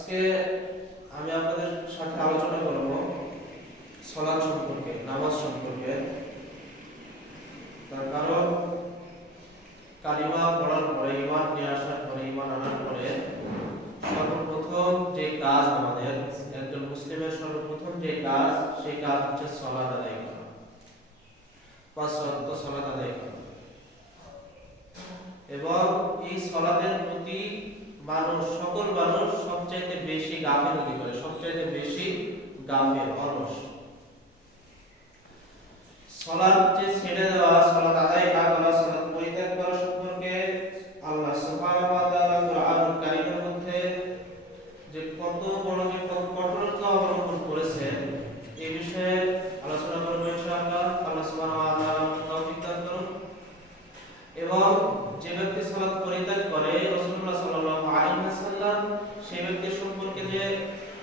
আজকে আমি আপনাদের সাথে আলোচনা করব সালাত সম্পর্কে, নামাজ সম্পর্কে। তার কারণ কালিমা পড়ার পরে, ঈমান নিয়ে আসার পরে, ঈমান আনার পরে সর্বপ্রথম যে কাজ আমাদের একজন মুসলিমের সর্বপ্রথম যে কাজ, সেই কাজ হচ্ছে সালাত আদায় করা, পাঁচ ওয়াক্ত সালাত আদায় করা। এবং এই সালাতের প্রতি সকল মানুষ সবচাইতে বেশি গাফিলতি করে, সবচাইতে বেশি গাফিল, অলস। সালাত যে ছেড়ে দেওয়া, সালাত আদায় না করা, সালাত পরিত্যাগ করা সম্পর্কে আল্লাহ সুবহানাহু ওয়া তাআলা কুরআনুল কারীমের মধ্যে যে কত বড় যে কঠোরতা অবলম্বন করেছেন, এই বিষয়ে আলোচনা করব ইনশাআল্লাহ। আল্লাহ সুবহানাহু ওয়া তাআলা তৌফিক দান করুন। এবং যে ব্যক্তি সালাত পরিত্যাগ করে, রাসূলুল্লাহ সাল্লাল্লাহু আলাইহি ওয়াসাল্লাম সেই ব্যক্তি সম্পর্কে যে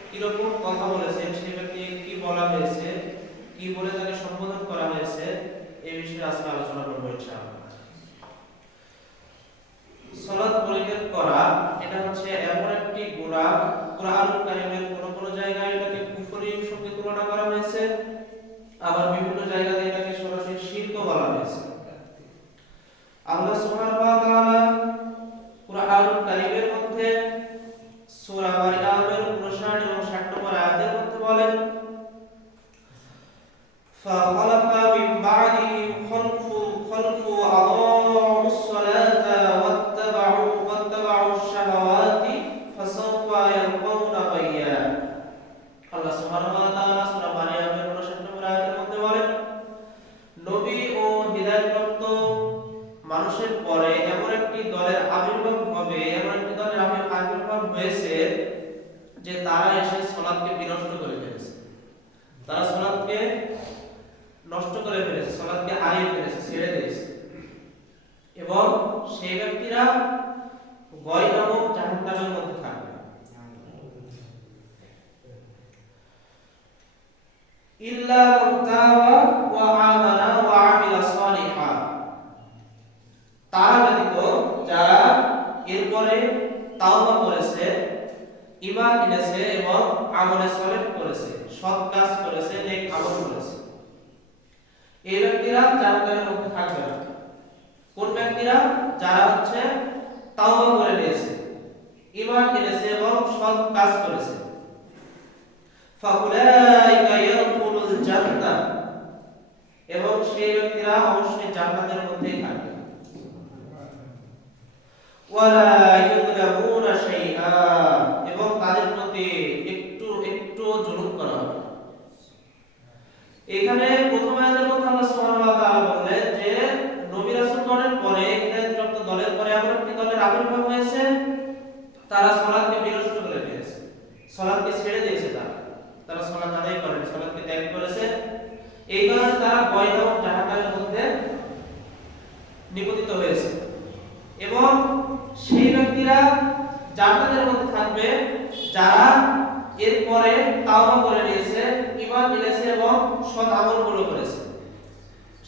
কি রকম কথা বলেছেন, সেই ব্যক্তি কি বলা হয়েছে, কি বলে তাকে সম্বোধন করা হয়েছে, এই বিষয়ে আজকে আলোচনা করব ইনশাআল্লাহ। সালাত পরিত্যাগ করা এটা হচ্ছে এমন একটি গুনাহ, কুরআনুল কারীমের কোন জায়গায় এটাকে কুফরের সঙ্গে তুলনা করা হয়েছে, আবার বিভিন্ন জায়গাতে এটাকে সরাসরি শিরকও বলা হয়েছে। আল্লাহ সুবহানাহু ওয়া তাআলা কুরআনুল কারীমের মধ্যে সূরা মারইয়ামের 59 এবং 60 নম্বর আয়াতের মধ্যে বলেন, ফাখালাফা মিন বা'দিহিম খালফু আদাউস সালাতা ওয়াত্তাবাউশ শাহাওয়াতি ফাসাওফা ইয়ালকাউনা গায়্যা। আল্লাহ সুবহানাহু ওয়া তাআলা সূরা মারইয়ামের 59 নম্বর আয়াতের মধ্যে বলেন, নবী ও হিদায়াতপ্রাপ্ত মানুষের পরে এমন একটি দলের আবির্ভাব হবে, এমন একটি দলের আবির্ভাব হয়েছে যে তারা এসে সালাতকে বিনষ্ট করে ফেলেছে, তারা সালাতকে নষ্ট করে ফেলেছে, সালাতকে হারিয়ে ফেলেছে, ছেড়ে দিয়েছে। এবং সেই ব্যক্তিরা গয় নামক জাহান্নামের মধ্যে থাকবে। ইল্লা মান তাওয়া ওয়া আমানা ওয়া আমিলা সালিহা, তারা ব্যতীত যারা এরপরে তাওবা করেছে, ঈমান এনেছে এবং আমলে সালেহ করেছে, সৎ কাজ করেছে, নেক আমল করেছে, এই ব্যক্তিরা জান্নাতের মধ্যে থাকবে না। কোন ব্যক্তিরা? যারা হচ্ছে তাওবা করে নিয়েছে, ঈমান এনেছে এবং সৎ কাজ করেছে। ফাউলাইকা ইয়াদখুলুল জান্নাহ, এবং সেই ব্যক্তিরা অবশ্যই জান্নাতের মধ্যেই থাকবে। ওয়ালা ইউযলামুনা শাইআ, এবং তাদের প্রতি একটু জুলুম করা হবে। এখানে প্রথম আয়াতের মধ্যে আল্লাহ সুবহানাহু ওয়া তাআলা বললেন যে নবী রাসূলগণের পরে, হিদায়াতপ্রাপ্ত দলের পরে এমন একটি দলের আবির্ভাব হয়েছে, তারা সালাতকে বিনষ্ট করে দিয়েছে, সালাতকে ছেড়ে দিয়েছে, তারা সালাত আদায় করেনি, সালাতকে ত্যাগ করেছে। এই কারণে তারা গয় নামক জাহান্নামের মধ্যে নিপতিত হয়েছে। এবং সেই ব্যক্তিরা জান্নাতের মধ্যে থাকবে যারা এরপরে তাওবা করে নিয়েছে, ঈমান এনেছে এবং সৎ আমলগুলো করেছে।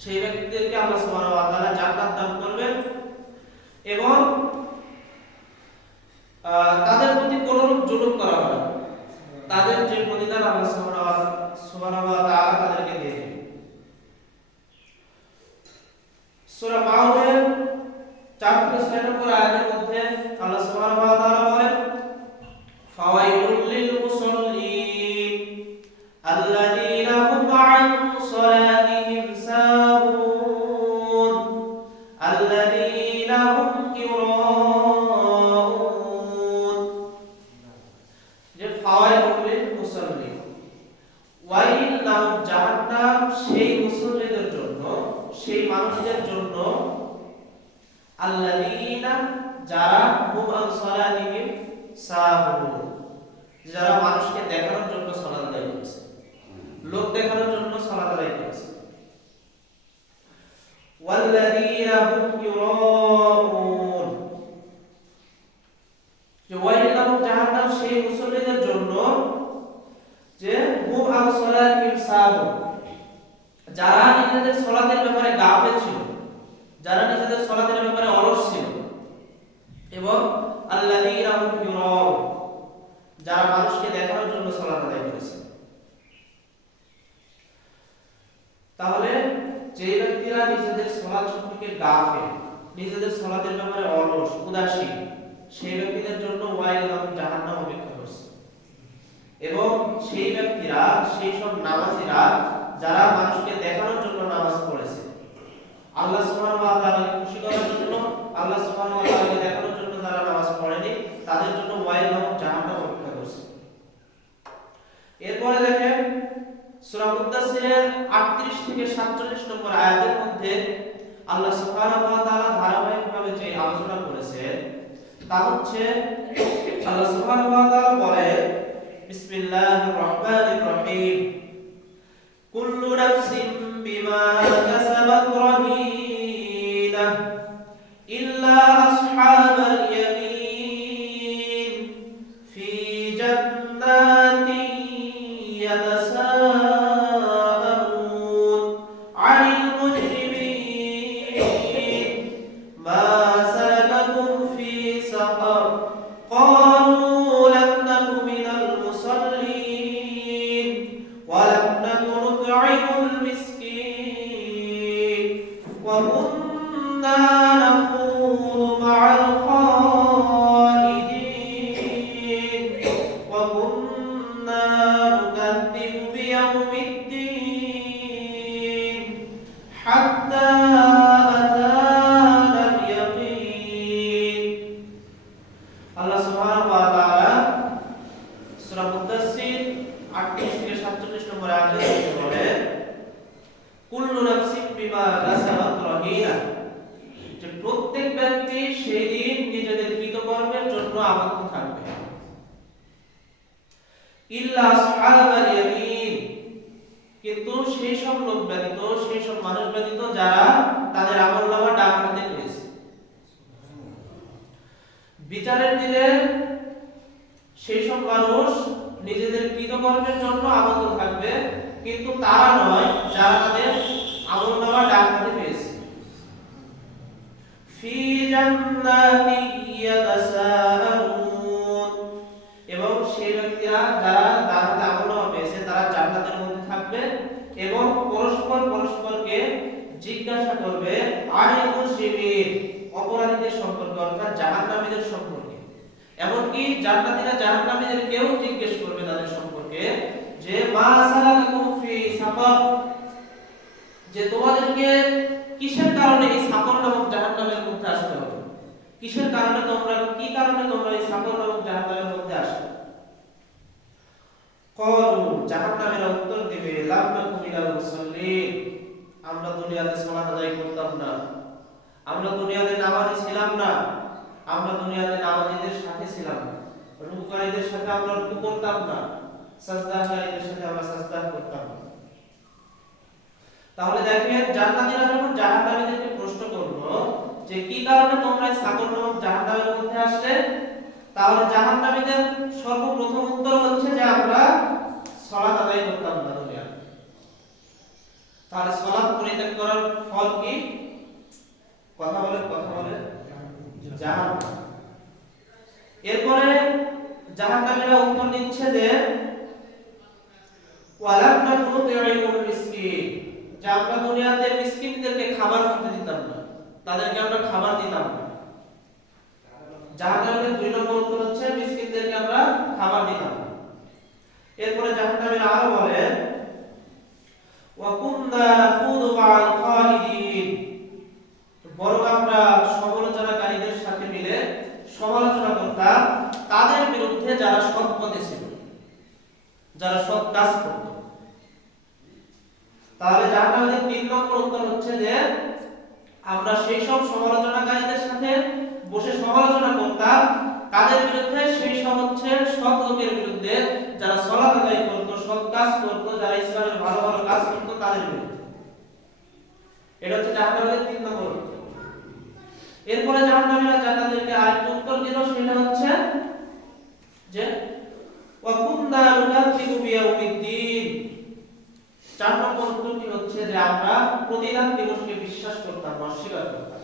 সেই ব্যক্তিদেরকে আল্লাহ সুবহানাহু ওয়া তাআলা জান্নাত দান করবেন এবং তাদের প্রতি কোনো জুলুম করা হবে না। তাদের যে প্রতিদান আল্লাহ সুবহানাহু ওয়া তাআলা তাদেরকে দিয়ে দেবেন। সূরা মাউদের 4-6 নম্বর আয়াতের মধ্যে আল্লাহ সুবহানাহু ওয়া তাআলা বলেন, ফাওয়াইলুল লিল মুসাল্লিন আল্লাযীনা হুম আন সালাতিহিম সাহুন আল্লাযীনা হুম ইউরাউন। যে ফাওয়াইলুল লিল মুসাল্লিন, ওয়াইল নামক জাহান্নাম সেই মুসল্লিদের জন্য, সেই মানুষদের জন্য, আল্লাযীনা যারা হুম আন সালাতিহিম সাহুন, যারা মানুষকে দেখানোর জন্য সালাত আদায় করেছে, লোক দেখানোর জন্য সালাত আদায় করেছে। ওয়াল্লাযীনা হুম ইউরাউন, যে ওয়াইল নামক জাহান্নাম সেই মুসল্লিদের জন্য যে হুম আন সালাতিহিম সাহুন, যারা নিজেদের সালাতের ব্যাপারে গাফিল ছিল, যারা নিজেদের সালাতের ব্যাপারে অলস ছিল। এবং আল্লাযীনা হুম ইউরাউন, যারা মানুষকে দেখানোর জন্য সালাত আদায় করেছে। তাহলে যে ব্যক্তিরা নিজেদের সালাত সম্পর্কে গাফিল, নিজেদের সালাতের ব্যাপারে অলস উদাসীন, সেই ব্যক্তিদের জন্য ওয়াইল নামক জাহান্নাম অপেক্ষা করছে। এবং সেই ব্যক্তিরা, সেই সব নামাজীরা যারা মানুষকে দেখানোর জন্য নামাজ পড়েছে, আল্লাহ সুবহানাহু ওয়া তাআলাকে খুশি করার জন্য, আল্লাহ সুবহানাহু ওয়া তাআলাকে দেখানোর জন্য যারা নামাজ পড়েনি, তাদের জন্য ওয়াইল নামক জাহান্নাম অপেক্ষা করছে। এরপরে দেখেন সূরা মুদ্দাসসিরের 38 থেকে 47 নম্বর আয়াতের মধ্যে আল্লাহ সুবহানাহু ওয়া তাআলা ধারাবাহিকভাবে যে আলোচনা করেছেন তা হচ্ছে আল্লাহ সুবহানাহু ওয়া তাআলা বলেন, বিসমিল্লাহির রহমানির রহিম, কুল্লু নাফসিন বিমা কাসাবাত রাহিনা ইল্লা আসহাবাল ইয়ামিন ফি জান্নাতি ইয়াতাসাআলুন আনিল মুজরিমিন মা সালাকাকুম ফি সাকার ক্বালু লাম নাকু মিনাল মুসাল্লিন ওয়া লাম নাকু নুত'ইমুল মিসকিন ওয়া কুন্না নাখুযু মা'আল খাইদিন ওয়া কুন্না নুকাদ্দিবু বিয়াউমিদ্দিন হাত্তা আতানাল ইয়াকিন। আল্লাহ সুবহানাহু ওয়া তাআলা সূরা মুদ্দাসসির 38 থেকে 47 নম্বর আয়াতে বলেন, কুল্লু নাফসিন বিমা কাসাবাত রাহিনা, যে প্রত্যেক ব্যক্তি সেই দিন নিজেদের কৃতকর্মের জন্য আবদ্ধ থাকবে। ইল্লা আসহাবাল ইয়ামিন, কিন্তু সেই সব লোক ব্যতীত, সেই সব মানুষ ব্যতীত যারা তাদের আমলনামা ডান হাতে পেয়েছে। বিচারের দিনে সেই সব মানুষ নিজেদের কৃতকর্মের জন্য আবদ্ধ থাকবে, কিন্তু তারা নয় যারা তাদের আমলনামা ডান হাতে পেয়েছে। ফি জান্নাতি ইয়াতাসাআলুন, এবং সেই ব্যক্তিরা যারা ডান হাতে আমলনামা পেয়েছে তারা জান্নাতের মধ্যে থাকবে এবং পরস্পরকে জিজ্ঞাসা করবে আনিল মুজরিমিন, অপরাধীদের সম্পর্কে, অর্থাৎ জাহান্নামীদের সম্পর্কে। এমনকি জান্নাতীরা জাহান্নামীদের কেউ জিজ্ঞেস করবে তাদের সম্পর্কে যে মা সালাকাকুম ফি সাকার, যে তোমাদেরকে কিসের কারণে এই সাকর নামক জাহান্নামের মধ্যে আসতে হবে, কিসের কারণে তোমরা, কি কারণে তোমরা এই সাকর নামক জাহান্নামের মধ্যে আসলে? ক্বালু, জাহান্নামীরা উত্তর দিবে, লাম নাকু মিনাল মুসাল্লিন, আমরা দুনিয়াতে সালাত আদায় করতাম না, আমরা দুনিয়াতে নামাজি ছিলাম না, আমরা দুনিয়াতে নামাজীদের সাথে ছিলাম না, রুকুকারীদের সাথে আমরা রুকু করতাম না, সাজদাকারীদের সাথে আমরা সাজদা করতাম না। তাহলে দেখেন জান্নাতীরা যখন জাহান্নামীদেরকে প্রশ্ন করলো যে কি কারণে তোমরা এই সাকর নামক জাহান্নামের মধ্যে আসলে, তাহলে জাহান্নামীদের সর্বপ্রথম উত্তর হচ্ছে যে আমরা সালাত আদায় করতাম না দুনিয়াতে। তাহলে সালাত পরিত্যাগ করার ফল কি? কথা বলে জাহান্নাম। এরপরে জাহান্নামীরা উত্তর দিচ্ছে যে ওয়ালাম নাকু নুত'ইমুল মিসকিন, যে আমরা দুনিয়াতে মিসকিনদেরকে খাবার খেতে দিতাম না, তাদেরকে আমরা খাবার দিতাম না। জাহান্নামীদের 2 নম্বর উত্তর হচ্ছে মিসকিনদেরকে আমরা খাবার দিতাম না। এরপরে জাহান্নামীরা আরো বলে ওয়া কুননা নাখুযু মা'আল খাইদিন, বরং আমরা সমালোচনাকারীদের সাথে মিলে সমালোচনা করতাম তাদের বিরুদ্ধে যারা সৎ পথে ছিল, যারা সৎ কাজ করত। তাহলে জাহান্নামীদের 3 নম্বর উত্তর হচ্ছে যে আমরা সেই সব সমালোচনাকারীদের সাথে বসে সমালোচনা করতাম কাদের বিরুদ্ধে, সেই সব হচ্ছে সৎ লোকের বিরুদ্ধে, যারা সালাত আদায় করত, সৎ কাজ করত, যারা ইসলামের ভালো ভালো কাজ করত তাদের বিরুদ্ধে। এটা হচ্ছে জাহান্নামীদের 3 নম্বর উত্তর। এরপরে জাহান্নামীরা জান্নাতীদেরকে আরেকটা উত্তর দিল, সেটা হচ্ছে যে ওয়া কুননা নুকাদ্দিবু বিয়াউমিদ্দিন, 4 নম্বর উত্তরটি হচ্ছে যে আমরা প্রতিদান দিবসকে বিশ্বাস করতাম, অস্বীকার করতাম।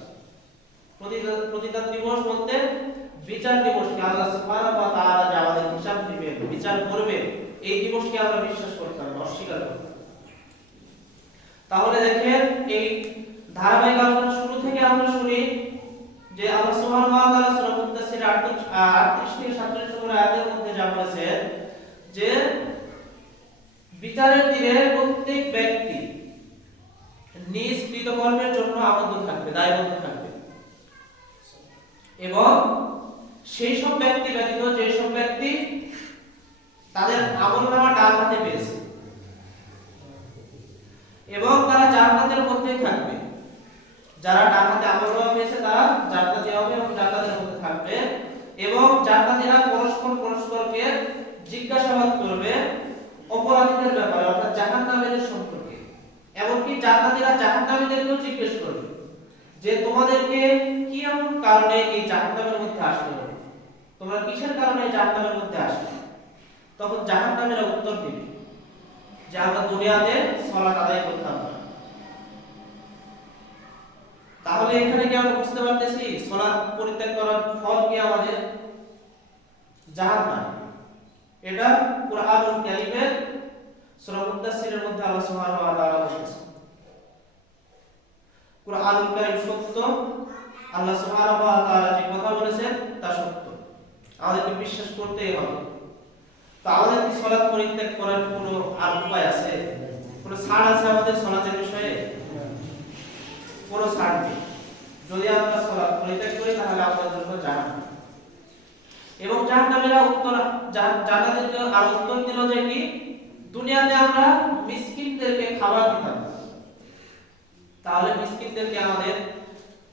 প্রতিদান দিবস বলতে বিচার দিবসকে আল্লাহ সুবহানাহু ওয়া তাআলা যে আমাদের হিসাব দিবেন, বিচার করবেন, এই দিবসকে আমরা বিশ্বাস করতাম না, অস্বীকার করতাম। তাহলে দেখেন এই ধারাবাহিক আলোচনা শুরু থেকে আমরা শুনি যে আল্লাহ সুবহানাহু ওয়া তাআলা সূরা মুদ্দাসসির 38 থেকে 47 নম্বর আয়াতের মধ্যে যা বলেছেন যে বিচারের দিনে প্রত্যেক ব্যক্তি নিজ কৃতকর্মের জন্য আবদ্ধ থাকবে, দায়বদ্ধ থাকবে, এবং সেই সব ব্যক্তি ব্যতীত যে সব ব্যক্তি তাদের আমলনামা ডান হাতে পেয়েছে এবং তারা জান্নাতের মধ্যে থাকবে। যারা ডান হাতে আমলনামা পেয়েছে তারা জান্নাতে হবে এবং জান্নাতের মধ্যে থাকবে, এবং জান্নাতীরা পরস্পরকে জিজ্ঞাসাবাদ করবে অপরাধীদের ব্যাপারে, অর্থাৎ জাহান্নামীদের সম্পর্কে। এমনকি জান্নাতীরা জাহান্নামীদেরকেও জিজ্ঞেস করবে যে তোমাদেরকে কি এমন কারণে এই জাহান্নামের মধ্যে আসতে হবে, তোমরা কিসের কারণে এই জাহান্নামের মধ্যে আসলে? তখন জাহান্নামীরা উত্তর দিবে যে আমরা দুনিয়াতে সালাত আদায় করতাম না। তাহলে এখানে কি আমরা বুঝতে পারতেছি সালাত পরিত্যাগ করার ফল কি আমাদের? জাহান্নাম। এটা কুরআনুল কারীমের সূরা মুদ্দাসসিরের মধ্যে আল্লাহ সুবহানাহু ওয়া তাআলা বলেছেন। কুরআনুল কারীম সত্য, আল্লাহ সুবহানাহু ওয়া তাআলা যে কথা বলেছেন তা সত্য, আমাদেরকে বিশ্বাস করতেই হবে। তো আমাদের কি সালাত পরিত্যাগ করার কোনো আর উপায় আছে? কোনো ছাড় আছে আমাদের সালাতের বিষয়ে? কোনো ছাড় নেই। যদি আমরা সালাত পরিত্যাগ করি তাহলে আমাদের জন্য জাহান্নাম। এবং জাহান্নামীরা জান্নাতীদেরকে আর উত্তর দিল যে কি দুনিয়াতে আমরা মিসকিনদেরকে খাবার দিতাম, তাহলে মিসকিনদেরকে আমাদের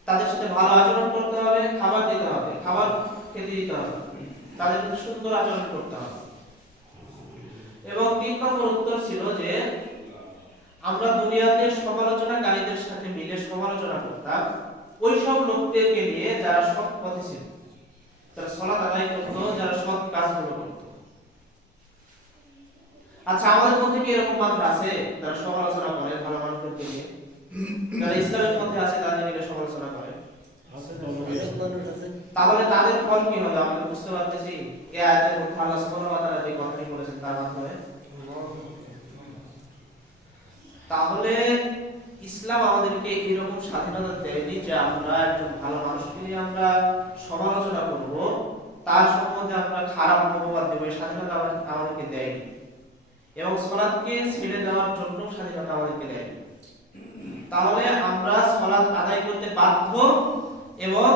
তাদের সাথে ভালো আচরণ করতে হবে, খাবার দিতে হবে, খাবার খেতে দিতে হবে, তাদের সাথে সুন্দর আচরণ করতে হবে। এবং ৩ নম্বর উত্তর ছিল যে আমরা দুনিয়াতে সমালোচনাকারীদের সাথে মিলে সমালোচনা করতাম ওই সব লোকদেরকে নিয়ে যারা সৎ পথে ছিল, যারা সালাত আদায় করত, যারা সৎ কাজগুলো করত। আচ্ছা, আমাদের মধ্যে কি এরকম মানুষ আছে যারা সমালোচনা করে ভালো মানুষদেরকে নিয়ে? যারা ইসলামের মধ্যে আছে তাদের নিয়ে সমালোচনা করে, তাহলে তাদের ফল কি হবে আমরা বুঝতে পারতেছি। এই আয়াতের মধ্যে আল্লাহ সুবহানাহু ওয়া তাআলা যে কথাটি বলেছেন তার মাধ্যমে। তাহলে ইসলাম আমাদেরকে এরকম স্বাধীনতা দেয়নি যে আমরা একজন ভালো মানুষকে নিয়ে আমরা সমালোচনা করব, তার সম্বন্ধে আমরা খারাপ অপবাদ দেব, এই স্বাধীনতা আমাদেরকে দেয়নি। এবং সালাতকে ছেড়ে দেওয়ার জন্য স্বাধীনতা আমাদেরকে দেয়নি। তাহলে আমরা সালাত আদায় করতে বাধ্য এবং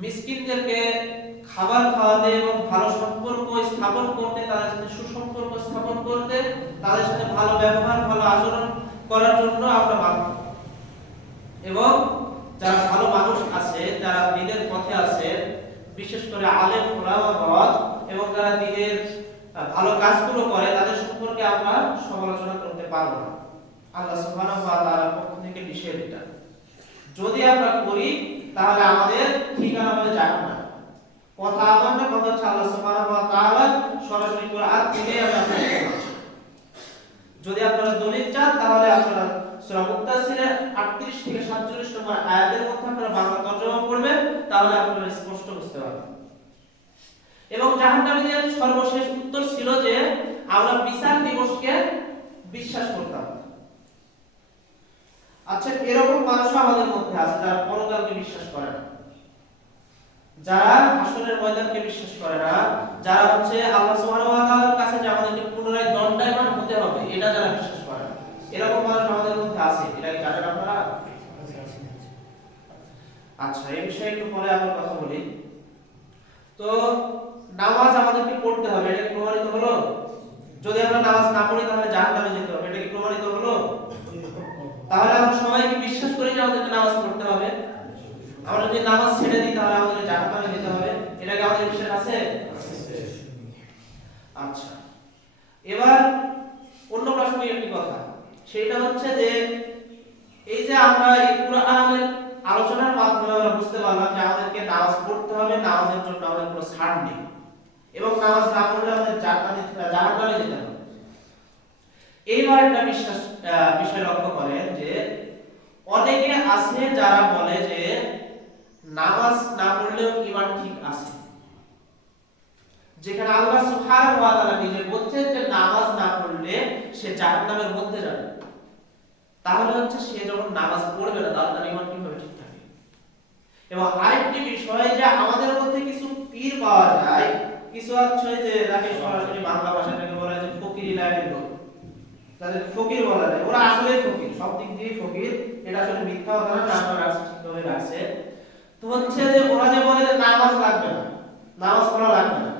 মিসকিনদেরকে খাবার খাওয়াতে এবং ভালো সম্পর্ক স্থাপন করতে, তাদের সাথে সুসম্পর্ক স্থাপন করতে, তাদের সাথে ভালো ব্যবহার, ভালো আচরণ করার জন্য আমরা বাধ্য। এবং যারা ভালো মানুষ আছে, যারা দ্বীনের পথে আছে, বিশেষ করে আলেম ওলামা এবং যারা দ্বীনের ভালো কাজগুলো করে, তাদের সম্পর্কে আমরা সমালোচনা করতে পারবো না। আল্লাহ সুবহানাহু ওয়া তাআলার পক্ষ থেকে নিষেধ এটা। যদি আমরা করি তাহলে আমাদের ঠিকানা হবে জাহান্নাম। কথা আমার না, কথা হচ্ছে আল্লাহ সুবহানাহু ওয়া তাআলা সরাসরি কুরআন থেকে আমরা বলছি। যদি আপনারা দলিল চান তাহলে আপনারা সূরা মুদ্দাসসিরের 38 থেকে 47 নম্বর আয়াতের মধ্যে আপনারা বাংলা তরজমা পড়বেন, তাহলে আপনারা স্পষ্ট বুঝতে পারবেন। এবং জাহান্নামীদের সর্বশেষ উত্তর ছিল যে আমরা বিচার দিবসকে বিশ্বাস করতাম। আচ্ছা, এরকম মানুষ আমাদের মধ্যে আছে যারা পরকালকে বিশ্বাস করে না, যারা হাসরের ময়দানকে বিশ্বাস করে না, যারা হচ্ছে আল্লাহ সুবহানাহু ওয়া তাআলার কাছে যে আমাদেরকে পুনরায় দণ্ডায়মান হতে হবে এটা যারা বিশ্বাস করে না, এরকম মানুষ আমাদের মধ্যে আছে। এটা কি জানেন আপনারা? আচ্ছা, এই বিষয়ে একটু পরে আমরা কথা বলি। তো নামাজ আমাদেরকে পড়তে হবে, এটা কি প্রমাণিত হলো? যদি আমরা নামাজ না পড়ি তাহলে জাহান্নামে যেতে হবে, এটা কি প্রমাণিত হলো? তাহলে আমরা সবাই কি বিশ্বাস করি যে আমাদেরকে নামাজ পড়তে হবে? আমরা যদি নামাজ ছেড়ে দিই তাহলে আমাদের জাহান্নামে যেতে হবে, এটা কি আমাদের বিশ্বাস আছে? আচ্ছা, এবার অন্য প্রাসঙ্গিক একটি কথা, সেটা হচ্ছে যে এই যে আমরা এই কুরআনের আলোচনার মাধ্যমে আমরা বুঝতে পারলাম যে আমাদেরকে নামাজ পড়তে হবে, নামাজের জন্য আমাদের কোনো ছাড় নেই, এবং নামাজ না পড়লে আমাদের জাহান্নামে যেতে হবে। এইবার একটা বিষয় লক্ষ্য করেন যে অনেকে আছে যারা বলে যে নামাজ না পড়লেও ঈমান ঠিক আছে, যেখানে আল্লাহ সুবহানাহু ওয়া তাআলা নিজে বলছেন যে নামাজ না পড়লে সে জাহান্নামের মধ্যে যাবে, তাহলে হচ্ছে সে যখন নামাজ পড়বে না তাহলে তার ঈমান কিভাবে ঠিক থাকবে? এবং আরেকটি বিষয় যে আমাদের মধ্যে কিছু পীর পাওয়া যায়, কিছু আছে যে যাকে সরাসরি বাংলা ভাষাটাকে বলা হয় যে ফকিরি লাইনের লোক, তাদের ফকির বলা যায়, ওরা আসলে ফকির, সব দিক দিয়ে ফকির, এটা আসলে মিথ্যা কথা না, নাম রাখছে ঠিকভাবে রাখছে। তো হচ্ছে যে ওরা যে বলে যে নামাজ লাগবে না, নামাজ পড়া লাগবে না,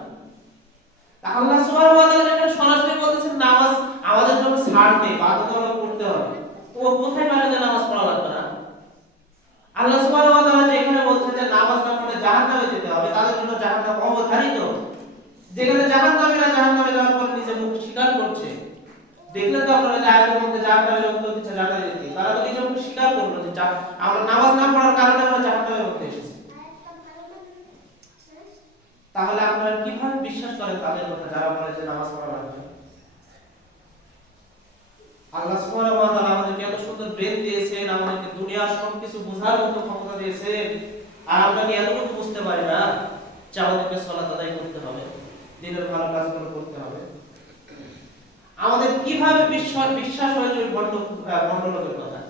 আল্লাহ সুবহানাহু ওয়া তাআলা যখন সরাসরি বলতেছেন নামাজ আমাদের জন্য ছাড় নেই, বাধ্যতামূলক করতে হবে, ও কোথায় বলে যে নামাজ পড়া লাগবে না? আল্লাহ সুবহানাহু ওয়া তাআলা যে এখানে বলছেন যে নামাজ না পড়লে জাহান্নামে যেতে হবে, তাদের জন্য জাহান্নাম অবধারিত, যেখানে জাহান্নামীরা জাহান্নামে যাওয়ার পর নিজে মুখ স্বীকার করছে। দেখলেন তো আপনারা যে আয়াতের মধ্যে জাহান্নামে যখন দিচ্ছে জান্নাতে যেতে, তারা তো নিজে মুখ স্বীকার করলো যে আমরা নামাজ না পড়ার কারণে আমরা জাহান্নামের মধ্যে এসেছি। তাহলে আপনারা কিভাবে বিশ্বাস করেন তাদের কথা যারা বলে যে নামাজ পড়া লাগবে? আল্লাহ সুবহানাহু ওয়া তাআলা আমাদেরকে এত সুন্দর ব্রেন দিয়েছেন, আমাদেরকে দুনিয়ার সবকিছু বোঝার মতো ক্ষমতা দিয়েছেন, আর আমরা কি এতটুকু বুঝতে পারি না যে আমাদেরকে সালাত আদায় করতে হবে, দিনের ভালো কাজগুলো করতে হবে? আমাদের কিভাবে বিশ্বাস হয়ে যায় ভণ্ড লোকের কথা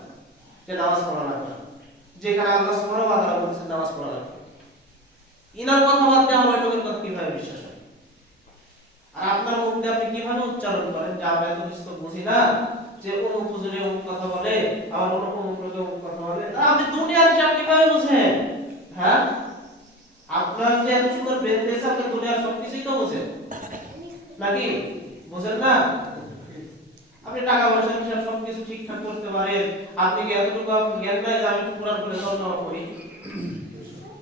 যে নামাজ পড়া লাগবে না, যেখানে আল্লাহ সুবহানাহু ওয়া তাআলা বলেছেন নামাজ পড়া লাগবে? ইনার কথা বাদ দিয়ে আমার লোকের কথা কিভাবে বিশ্বাস হয়? আর আপনার মুখ দিয়ে আপনি কিভাবে উচ্চারণ করেন যে আমরা এত কিছু তো বুঝি না, যে অমুক হুজুরে অমুক কথা বলে, আবার অমুক লোকে অমুক কথা বলে, আপনি দুনিয়ার হিসাব কিভাবে বুঝেন? হ্যাঁ, আপনার যে এত সুন্দর ব্রেন দিয়েছে, আপনি দুনিয়ার সবকিছুই তো বুঝেন নাকি? বুঝেন না? আপনি টাকা পয়সা হিসাব সবকিছু ঠিকঠাক করতে পারেন, আপনি কি এতটুকু জ্ঞান নাই যে আমি কোরআন করে তর্জমা করি?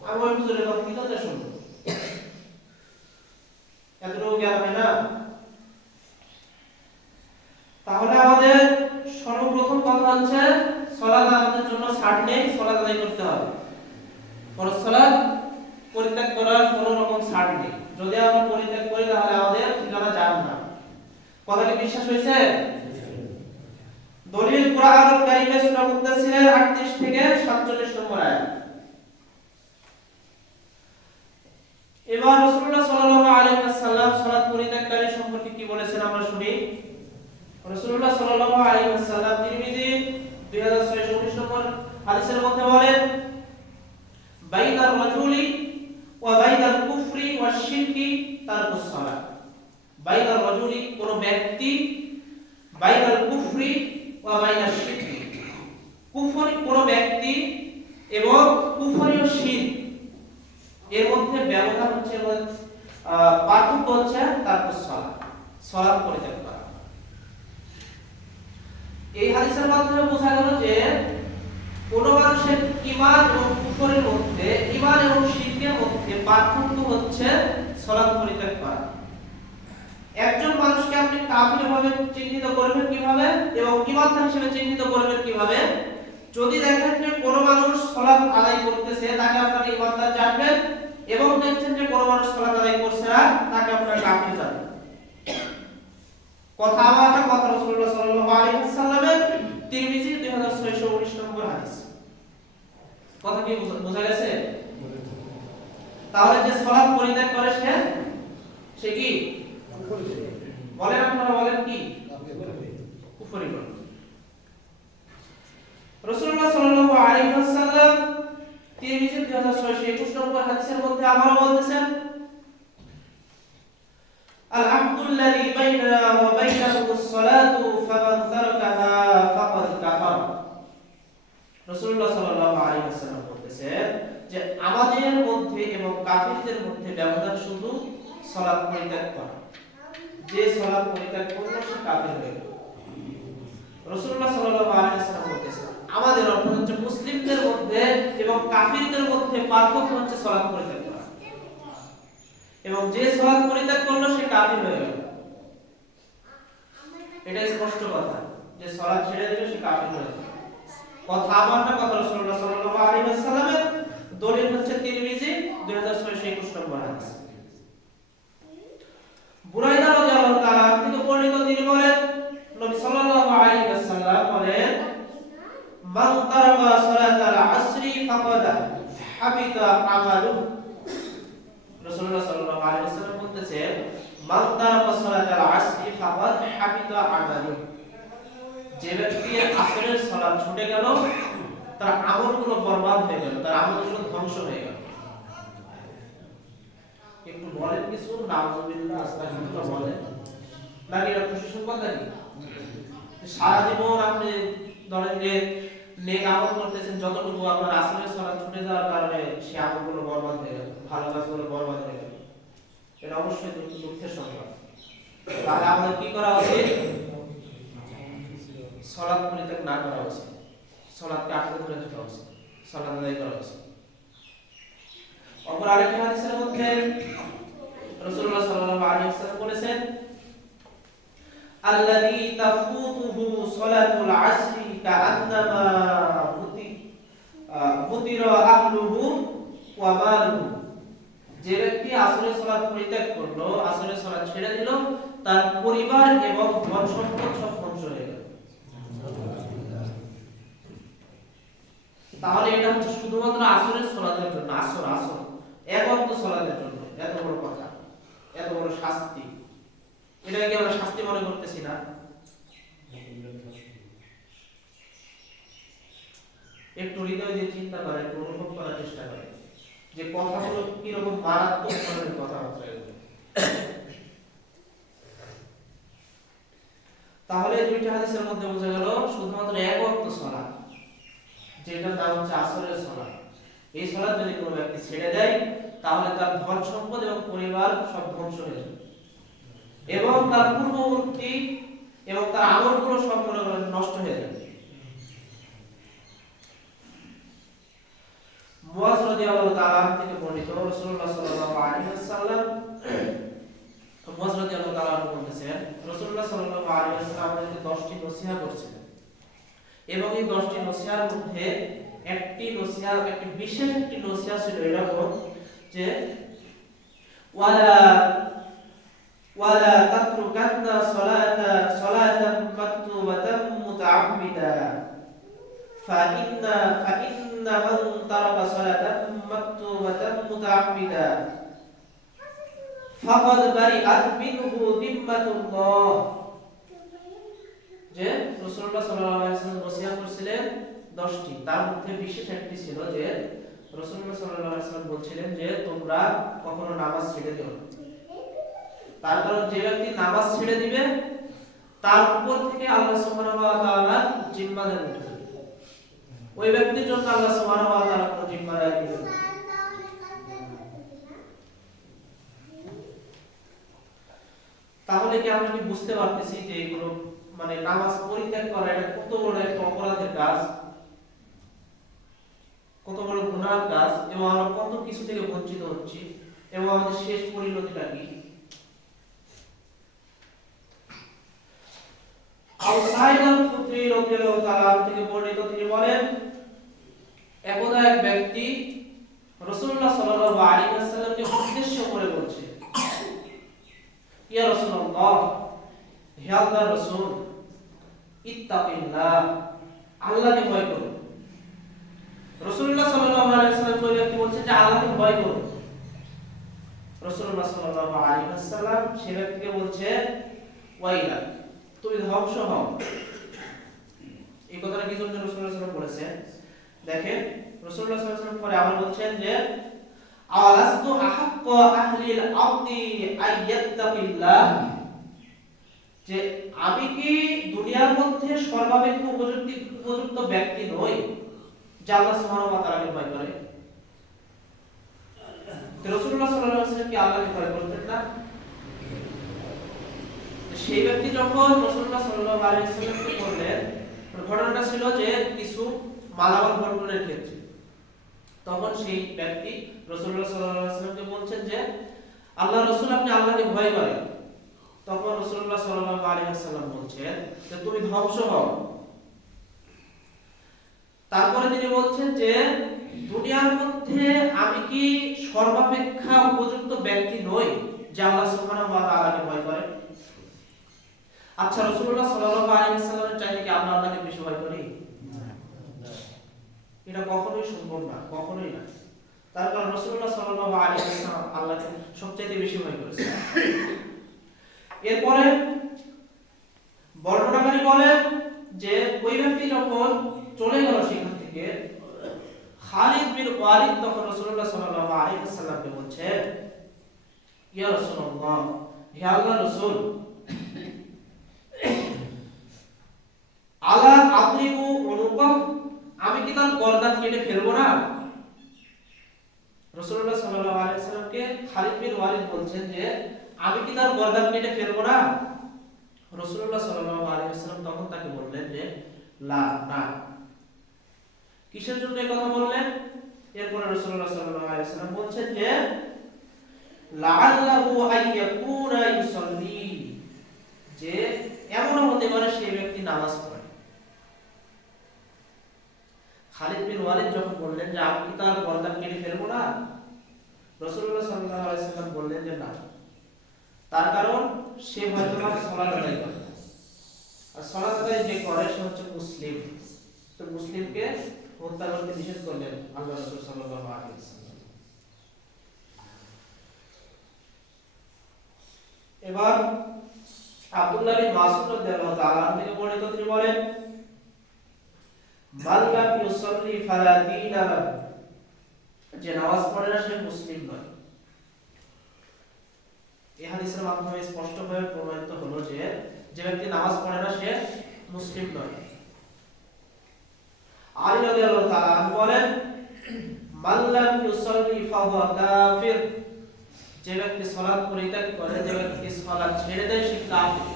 আমি ওই হুজুরের কথা কি কথা শুনবো? এতটুকু জ্ঞান হয় না? তাহলে আমাদের সর্বপ্রথম কথা হচ্ছে সালাত আমাদের জন্য ছাড় নেই, সালাত আদায় করতে হবে। ফরজ সালাত পরিত্যাগ করার কোনো রকম ছাড় নেই, যদি আমরা পরিত্যাগ করি তাহলে আমাদের ঠিকানা জাহান্নাম। কথা কি বিশ্বাস হয়েছে? দলিল কুরআনুল কারীমে সূরা মুদ্দাসসিরের 38 থেকে 47 নম্বর আয়াত। এবার রাসূলুল্লাহ সাল্লাল্লাহু আলাইহি ওয়াসাল্লাম সালাত পরিত্যাগকারী সম্পর্কে কি বলেছেন আমরা শুনি। রাসূলুল্লাহ সাল্লাল্লাহু আলাইহি ওয়াসাল্লাম তিরমিজি 2619 নম্বর হাদিসের মধ্যে বলেন, বাইনার রাজুলি ওয়া বাইনাল কুফরি ওয়াশ শিরকি তারকুস সালাত। বাইনার রাজুলি কোন ব্যক্তি, বাইনাল কুফরি ওয়া বাইনাশ শিরকি, কুফরি কোন ব্যক্তি এবং কুফরি ও শিরক এর মধ্যে ব্যবধান হচ্ছে, পার্থক্য হচ্ছে তারকুস সালাত, সালাত পরিত্যাগ করা। এই হাদিসের মাধ্যমে বোঝা গেল যে কোন মানুষের ঈমান এবং কুফরের মধ্যে, ঈমান এবং শিরকের মধ্যে পার্থক্য হচ্ছে সালাত পরিত্যাগ করা। একজন মানুষকে আপনি কাফির ভাবে চিহ্নিত করবেন কিভাবে এবং ঈমানদার হিসেবে চিহ্নিত করবেন কিভাবে? যদি দেখেন যে কোন মানুষ সালাত আদায় করতেছে তাকে আপনারা ঈমানদার জানবেন, এবং দেখছেন যে কোন মানুষ সালাত আদায় করছে না তাকে আপনারা কাফির জানবেন। কথা আমার কথা রাসূলুল্লাহ সাল্লাল্লাহু আলাইহি ওয়াসাল্লামের তিরমিজি 2619 নম্বর হাদিস। কথা কি বোঝা গেছে? তাহলে যে সালাত পরিত্যাগ করে সে কি বলেন? আপনারা বলেন কি? কুফরি করে। রাসূলুল্লাহ সাল্লাল্লাহু আলাইহি ওয়াসাল্লাম তিরমিজি 2621 নম্বর হাদিসের মধ্যে আবারো বলতেছেন, আল আহদুল্লাযী বাইনানা ওয়া বাইনাহুমুস সালাতু ফামান তারাকাহা ফাকাদ কাফার। রাসূলুল্লাহ সাল্লাল্লাহু আলাইহি ওয়াসাল্লাম বলতেছেন যে আমাদের মধ্যে এবং কাফিরদের মধ্যে ব্যবধান শুধু সালাত পরিত্যাগ করা। যে সালাত পরিত্যাগ করলো সে কাফির হয়ে গেল। রাসূলুল্লাহ সাল্লাল্লাহু আলাইহি ওয়াসাল্লাম বলতেছেন আমাদের অর্থাৎ হচ্ছে মুসলিমদের মধ্যে এবং কাফিরদের মধ্যে পার্থক্য হচ্ছে সালাত পরিত্যাগ করা, এবং যে সালাত পরিত্যাগ করলো সে কাফির হয়ে গেল। এটা স্পষ্ট কথা যে সালাত ছেড়ে দিলে সে কাফির হয়ে গেল। কথা আমার না, কথা রাসূলুল্লাহ সাল্লাল্লাহু আলাইহি ওয়াসাল্লামের। দলিল হচ্ছে তিরমিজি 2621 নম্বর হাদিস। বুরাইদা রাদিয়াল্লাহু তাআলা থেকে বর্ণিত, তিনি বলেন নবী সাল্লাল্লাহু আলাইহি ওয়াসাল্লাম বলেন, মান তারাকা সালাতাল আসরি ফাকাদ হাবিতা মান তারাকা সালাতাল আসরি ফাকাদ হাবিতা আমালু, যে ব্যক্তি আসরের সালাত ছুটে গেল তার আমলগুলো বরবাদ হয়ে গেল, তার আমলগুলো ধ্বংস হয়ে গেল। একটু বলেন কিছু, নাউযুবিল্লাহ আস্তাগফিরুল্লাহ বলেন, নাকি এটা খুশি সংবাদ নাকি? সারা জীবন আপনি ধরেন যে নেক আমল করতেছেন, যতটুকু আপনার আসরের সালাত ছুটে যাওয়ার কারণে সে আমলগুলো বরবাদ হয়ে গেল, ভালো কাজগুলো বরবাদ হয়ে গেল, এটা অবশ্যই দুঃখের সংবাদ। তাহলে আমাদের কি করা উচিত? সালাত পরিত্যাগ না করা উচিত, সালাতকে আঁকড়ে ধরে থাকা উচিত, সালাত আদায় করা উচিত। অপর আরেকটি হাদিসের মধ্যে রাসূলুল্লাহ সাল্লাল্লাহু আলাইহি ওয়াসাল্লাম বলেছেন, আল্লাযী তাফুতুহু সালাতুল আসরি কাআন্নামা বুতিরা আহলুহু ওয়া মালুহু, যে ব্যক্তি আসরের সালাত পরিত্যাগ করলো, আসরের সালাত ছেড়ে দিল, তার পরিবার এবং ধন সম্পদ সব ধ্বংস হয়ে গেল। তাহলে এটা হচ্ছে শুধুমাত্র আসরের সালাতের জন্য, আসর এক ওয়াক্ত সালাতের জন্য এত বড় কথা, এত বড় শাস্তি। এটা কি আমরা শাস্তি মনে করতেছি না? একটু হৃদয় দিয়ে চিন্তা করে, একটু অনুভব করার চেষ্টা করে যে কথাগুলো কি রকম মারাত্মক ধরনের কথা হচ্ছে। তাহলে দুইটা হাদিসের মধ্যে বোঝা গেল শুধুমাত্র এক ওয়াক্ত সালাত, যেটার নাম হচ্ছে আসরের সালাত, এই সালাত যদি কোনো ব্যক্তি ছেড়ে দেয় তাহলে তার ধন সম্পদ এবং পরিবার সব ধ্বংস হয়ে যাবে, এবং তার পূর্ববর্তী এবং তার আমলগুলো সব নষ্ট হয়ে যাবে। মুয়াজ রাদিয়াল্লাহু তাআলা থেকে বর্ণিত, রাসূলুল্লাহ সাল্লাল্লাহু আলাইহি ওয়াসাল্লাম, মুয়াজ রাদিয়াল্লাহু তাআলা বলতেছেন, রাসূলুল্লাহ সাল্লাল্লাহু আলাইহি ওয়াসাল্লাম আমাদেরকে 10টি নসিহত করেছিলেন, এবং এই 10টি নসিহতের মধ্যে একটি নসিহত, একটি বিশেষ একটি নসিহত ছিল এরকম যে ওয়ালা তাতরুকান্না সালাতান মাকতুবাতান মুতাআম্মিদা ফাইন্না মান তারাকা সালাতান মাকতুবাতান মুতাআম্মিদা ফাকাদ বারিআত মিনহু যিম্মাতুল্লাহ। যে রাসূলুল্লাহ সাল্লাল্লাহু আলাইহি ওয়াসাল্লাম ওসিয়ত করেছিলেন 10টি, তার মধ্যে বিশেষ একটি ছিল যে রাসূলুল্লাহ সাল্লাল্লাহু আলাইহি ওয়াসাল্লাম বলছিলেন যে তোমরা কখনো নামাজ ছেড়ে দিও না। তার কারণ যে ব্যক্তি নামাজ ছেড়ে দিবে তার উপর থেকে আল্লাহ সুবহানাহু ওয়া তাআলা জিম্মাদার উঠে যাবে, ওই ব্যক্তির জন্য আল্লাহ সুবহানাহু ওয়া তাআলা কোনো জিম্মাদারি দিবেন না। তাহলে কি আমরা কি বুঝতে পারতেছি যে এগুলো মানে নামাজ পরিত্যাগ করা এটা কত বড় একটা অপরাধের কাজ, কত বড় গুনাহের কাজ, এবং আমরা কত কিছু থেকে বঞ্চিত হচ্ছি, এবং আমাদের শেষ পরিণতিটা কি? আবু সাঈদ আল-খুদরি রাদিয়াল্লাহু তাআলা থেকে বর্ণিত, তিনি বলেন, একদা এক ব্যক্তি রাসূলুল্লাহ সাল্লাল্লাহু আলাইহি ওয়াসাল্লামকে উদ্দেশ্য করে বলছে, ইয়া রাসূলুল্লাহ, হে আল্লাহর রাসূল, ইত্তাকিল্লাহ, আল্লাহকে ভয় করুন। রাসূলুল্লাহ সাল্লাল্লাহু আলাইহি ওয়াসাল্লাম ওই ব্যক্তি বলছে যে আল্লাহকে ভয় করুন। রাসূলুল্লাহ সাল্লাল্লাহু আলাইহি ওয়াসাল্লাম সেই ব্যক্তিকে বলছে, ওয়াইলা, তুমি ধ্বংস হও। এই কথাটা কি জন্য রাসূলুল্লাহ সাল্লাল্লাহু আলাইহি ওয়াসাল্লাম বলেছেন? দেখেন, রাসূলুল্লাহ সাল্লাল্লাহু আলাইহি ওয়াসাল্লাম পরে আবার বলছেন যে আওয়ালাস্তু আহাক্কা আহলিল আরদি আইয়াত্তাকিল্লাহ, যে আমি কি দুনিয়ার মধ্যে সর্বাপেক্ষা উপযুক্ত ব্যক্তি নই যে আল্লাহ সুবহানাহু ওয়া তাআলাকে ভয় করে? রাসূলুল্লাহ সাল্লাল্লাহু আলাইহি ওয়াসাল্লাম কি আল্লাহকে ভয় করতেন না? সেই ব্যক্তি যখন রাসূলুল্লাহ সাল্লাল্লাহু আলাইহি ওয়াসাল্লামকে বললেন, ঘটনাটা ছিল যে কিছু মালামাল বন্টনের ক্ষেত্রে, তখন সেই ব্যক্তি রাসূলুল্লাহ সাল্লাল্লাহু আলাইহি ওয়াসাল্লামকে বলছেন যে আল্লাহর রাসূল, আপনি আল্লাহকে ভয় করেন। তখন রাসূলুল্লাহ সাল্লাল্লাহু আলাইহি ওয়াসাল্লাম বলছেন যে তুমি ধ্বংস হও। তারপরে তিনি বলছেন যে দুনিয়ার মধ্যে আমি কি সর্বাপেক্ষা উপযুক্ত ব্যক্তি নই যে আল্লাহ সুবহানাহু ওয়া তাআলাকে ভয় করে? আচ্ছা, রাসূলুল্লাহ সাল্লাল্লাহু আলাইহি ওয়াসাল্লামের চাইতে কি আমরা আল্লাহকে বেশি ভয় করি? এটা কখনোই সম্ভব না, কখনোই না। তার কারণ রাসূলুল্লাহ সাল্লাল্লাহু আলাইহি ওয়াসাল্লাম আল্লাহকে সবচেয়ে বেশি ভয় করেছেন। এরপরে বর্ণনাকারী বলেন যে ওই ব্যক্তি যখন চলে গেল সেখান থেকে, খালিদ বিন ওয়ালিদ তখন রাসূলুল্লাহ সাল্লাল্লাহু আলাইহি ওয়াসাল্লামকে বলছে, ইয়া রাসূলুল্লাহ, হে আল্লাহর রাসূল, আলা আদরিবু উনুকা, আমি কি তার গর্দান কেটে ফেলবো না? রাসূলুল্লাহ সাল্লাল্লাহু আলাইহি ওয়াসাল্লামকে খালিদ বিন ওয়ালিদ বলছেন যে আমি কি তার গর্দান কেটে ফেলবো না? রাসূলুল্লাহ সাল্লাল্লাহু আলাইহি ওয়াসাল্লাম তখন তাকে বললেন যে লা, না। কিসের জন্য এই কথা বললেন? এরপরে রাসূলুল্লাহ সাল্লাল্লাহু আলাইহি ওয়াসাল্লাম বলছেন যে লাআল্লাহু আইয়াকুনা ইউসাল্লি, যে এমনও হতে পারে সেই ব্যক্তি নামাজ পড়ে। খালিদ বিন ওয়ালিদ যখন বললেন যে আমি কি তার গর্দান কেটে ফেলবো না, রাসূলুল্লাহ সাল্লাল্লাহু আলাইহি ওয়াসাল্লাম বললেন যে না। তার কারণ সে হয়তো সালাত আদায় করে, আর সালাত আদায় যে করে সে হচ্ছে মুসলিম, তো মুসলিমকে হত্যা করতে নিষেধ করলেন আল্লাহ রাসূল সাল্লাল্লাহু আলাইহি ওয়াসাল্লাম। এবার আব্দুল্লাহ বিন মাসউদ রাদিয়াল্লাহু তাআলা আনহু থেকে বর্ণিত, তিনি বলেন মান লাম ইউসাল্লি ফালা দীনা লাহু, যে নামাজ পড়ে না সে মুসলিম নয়। এই হাদিসের মাধ্যমে স্পষ্টভাবে প্রমাণিত হলো যে যে ব্যক্তি নামাজ পড়ে না সে মুসলিম নয়। আলী রাদিয়াল্লাহু তাআলা আনহু বলেন মান লাম ইউসাল্লি ফাহুয়া কাফির, যে ব্যক্তি সালাত পরিত্যাগ করে, যে ব্যক্তি সালাত ছেড়ে দেয় সে কাফির।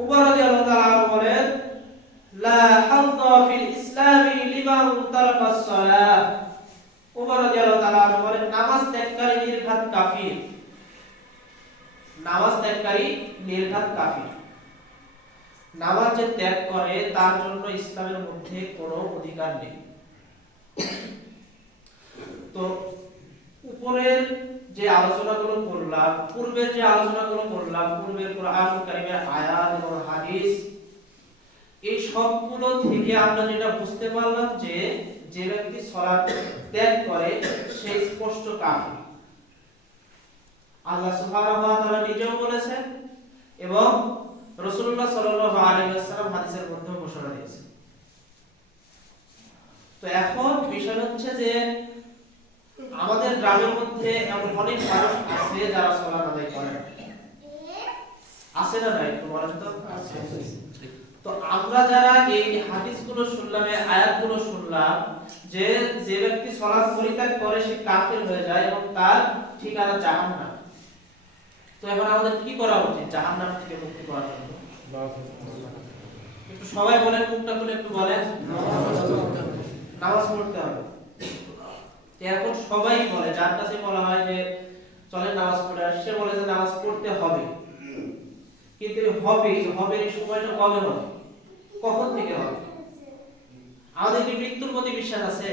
উমর রাদিয়াল্লাহু তাআলা আনহু বলেন লা হাযযা ফিল ইসলামি লিমান তারাকাস সালাহ, উমর রাদিয়াল্লাহু তাআলা আনহু বলেন নামাজ ত্যাগকারী নির্ঘাত কাফির, নামাজ ত্যাগকারী নির্ঘাত কাফির। নামাজ যে ত্যাগ করে তার জন্য ইসলামের মধ্যে কোনো অধিকার নেই। তো উপরের যে আলোচনাগুলো করলাম, পূর্বের যে আলোচনাগুলো করলাম, পূর্বের কোরআন কারীমের আয়াত এবং হাদিস, এই সবগুলো থেকে আমরা যেটা বুঝতে পারলাম যে যে ব্যক্তি সালাত ত্যাগ করে সে স্পষ্ট কাফির। আল্লাহ সুবহানাহু ওয়া তাআলা নিজেও বলেছেন এবং রাসূলুল্লাহ সাল্লাল্লাহু আলাইহি ওয়াসাল্লাম হাদিসের মধ্যে ঘোষণা দিয়েছেন। তো এখন বিষয় হচ্ছে যে আমাদের গ্রামের মধ্যে এমন অনেক মানুষ আছে যারা সালাত আদায় করে না, আছে না? নাই? একটু বলেন তো। তো আমরা যারা এই হাদিসগুলো শুনলাম, এই আয়াতগুলো শুনলাম যে যে ব্যক্তি সালাত পরিত্যাগ করে সে কাফির হয়ে যায় এবং তার ঠিকানা জাহান্নাম। তো এখন আমাদের কি করা উচিত জাহান্নাম থেকে মুক্তি পাওয়ার জন্য? একটু সবাই বলেন, মুখটা খুলে একটু বলেন। নামাজ পড়তে হবে। এখন সবাই বলে, যার কাছে বলা হয় যে চলে নামাজ পড়ে আসে, সে বলে যে নামাজ পড়তে হবে। কিন্তু হবে এই সময়টা কবে হবে, কখন থেকে হবে? আমাদের কি মৃত্যুর প্রতি বিশ্বাস আছে?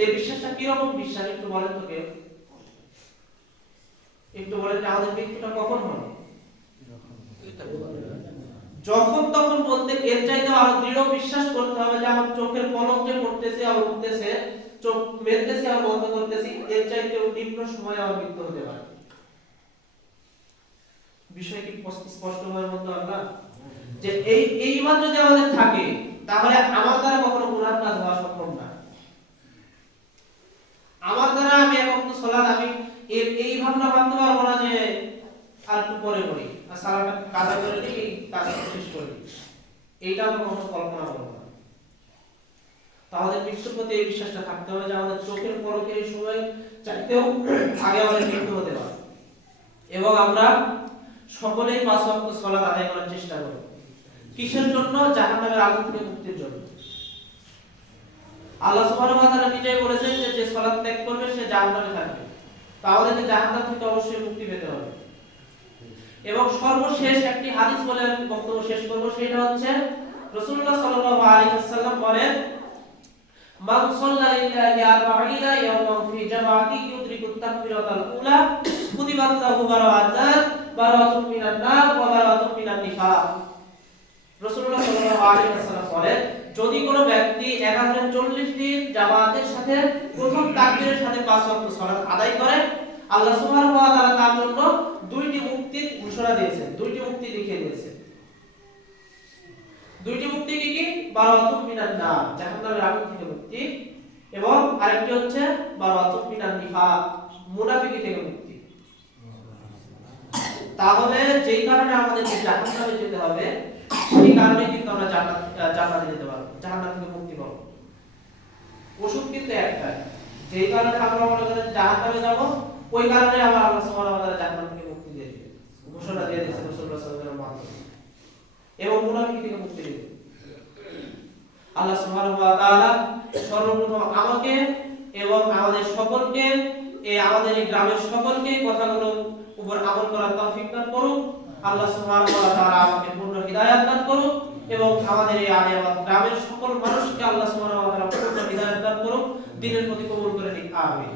এই বিশ্বাসটা কি রকম বিশ্বাস একটু বলেন তো কেউ? একটু বলেন যে আমাদের মৃত্যুটা কখন হবে? যখন তখন বলতে, এর চাইতে আরো দৃঢ় বিশ্বাস করতে হবে যে আমার চোখের পলক যে পড়তেছে আর উঠতেছে, চোখ মেলতেছে আর বন্ধ করতেছি, এর চাইতেও নিম্ন সময়ে আমার মৃত্যু হতে পারে। বিষয় কি স্পষ্টভাবে বলতে পারলাম যে এই ঈমান যদি আমাদের থাকে তাহলে আমার দ্বারা কখনো গুনাহ কাজ হওয়া সম্ভব না। আমার দ্বারা আমি এখন তো সালাত আমি এই ভাবনা ভাবতে পারবো না যে আর একটু পরে পড়ি আর সালাতটা কাজা করে নিই, কাজটা শেষ করি, এইটা আমি কখনো কল্পনা করবো না। তাহলে মৃত্যুর প্রতি এই বিশ্বাসটা থাকতে হবে যে আমাদের চোখের পলকের সময় চাইতেও আগে আমাদের মৃত্যু হতে পারে, এবং আমরা সকলেই 5 ওয়াক্ত সালাত আদায় করার চেষ্টা করব। কিসের জন্য? জাহান্নামের আগুন থেকে মুক্তির জন্য। আল্লাহ সুবহানাহু ওয়া তাআলা নিজেই বলেছেন যে যে সালাত ত্যাগ করবে সে জাহান্নামে থাকবে। তাহলে জাহান্নাম থেকে অবশ্যই মুক্তি পেতে হবে। এবং সর্বশেষ একটি হাদিস বলে আমি বক্তব্য শেষ করব, সেটা হচ্ছে রাসূলুল্লাহ সাল্লাল্লাহু আলাইহি ওয়াসাল্লাম বলেন মান সাল্লা লিল্লাহি 40 ইয়াওমান ফি জামাআতি ইউদরিকুত তাকবীরাতাল উলা কুতিবাত লাহু বারাআতুন মিনান নার ওয়া বারাআতুন মিনান নিফাক। রাসূলুল্লাহ সাল্লাল্লাহু আলাইহি ওয়াসাল্লাম বলেন যদি কোনো ব্যক্তি 140 দিন জামাতের সাথে প্রথম তাকবীরের সাথে 5 ওয়াক্ত সালাত আদায় করে, আল্লাহ সুবহানাহু ওয়া তাআলা তার জন্য দুইটি মুক্তির ঘোষণা দিয়েছেন, দুইটি মুক্তি লিখে দিয়েছেন। দুইটি মুক্তি কি কি? বারাতুম মিনান নার, জাহান্নামের আগুন থেকে মুক্তি, এবং আরেকটি হচ্ছে বারাতুম মিনান নিফাক, মুনাফিকি থেকে মুক্তি। তাহলে যেই কারণে আমাদেরকে জাহান্নামে যেতে হবে, সেই কারণে কিন্তু আমরা জান্নাতে যেতে পারবো, জাহান্নাম থেকে মুক্তি পাবো। ওষুধ কিন্তু একটাই, যেই কারণে আমরা মনে করেন জাহান্নামে যাব, ওই কারণে আবার আল্লাহ সুবহানাহু ওয়া তাআলা জাহান্নাম থেকে মুক্তি দিয়ে দিবেন, ঘোষণা দিয়ে দিয়েছেন রাসূলুল্লাহ সাল্লাল্লাহু আলাইহি ওয়াসাল্লামের মাধ্যমে, এবং মুনাফিকি থেকে মুক্তি দিবেন। আল্লাহ সুবহানাহু ওয়া তাআলা সর্বপ্রথম আমাকে এবং আমাদের সকলকে, আমাদের এই গ্রামের সকলকে কথাগুলোর উপর আমল করার তৌফিক দান করুন। আল্লাহ সুবহানাহু ওয়া তাআলা আমাকে পূর্ণ হিদায়াত দান করুন, এবং আমাদের এই আলিয়াবাদ গ্রামের সকল মানুষকে আল্লাহ সুবহানাহু ওয়া তাআলা পূর্ণ হিদায়াত দান করুন, দ্বীনের প্রতি কবুল করে নিন। আমিন।